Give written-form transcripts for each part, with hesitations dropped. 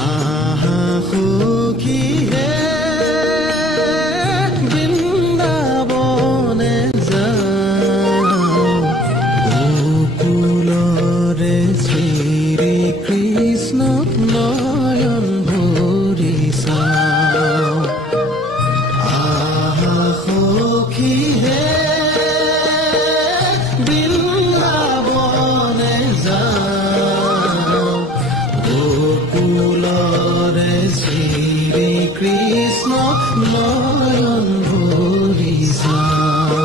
आहा सुखी है বৃন্দাবনে যাও গোকুলরে শ্রী কৃষ্ণ নয়ন ভরি চাও আহা সখী হে বৃন্দাবনে যাও গোকুলরে শ্রী কৃষ্ণ নয়ন ভরি চাও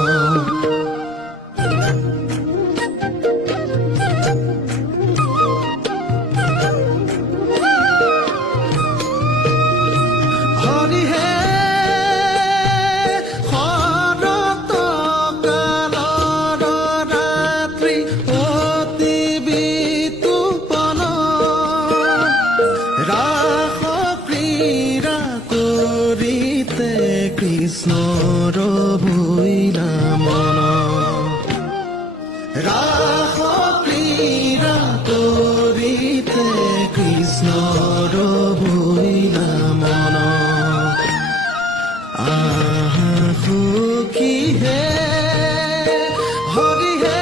হরি হে শৰৎ কালৰ ৰাত্ৰি অতি বিতুপন ৰাস ক্ৰীড়া কৰিতে কৃষ্ণৰ ভৈলা মন ৰাস ক্ৰীড়া কৰিতে কৃষ্ণৰ ভৈলা মন আহা সুখী হে হৰি হে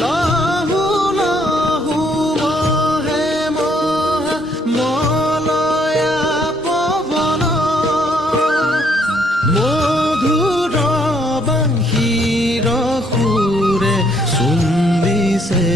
লহু লহু মহে মহা মলয়া পৱন মধুৰ বাঁশীৰ সুৰে চুম্বিছে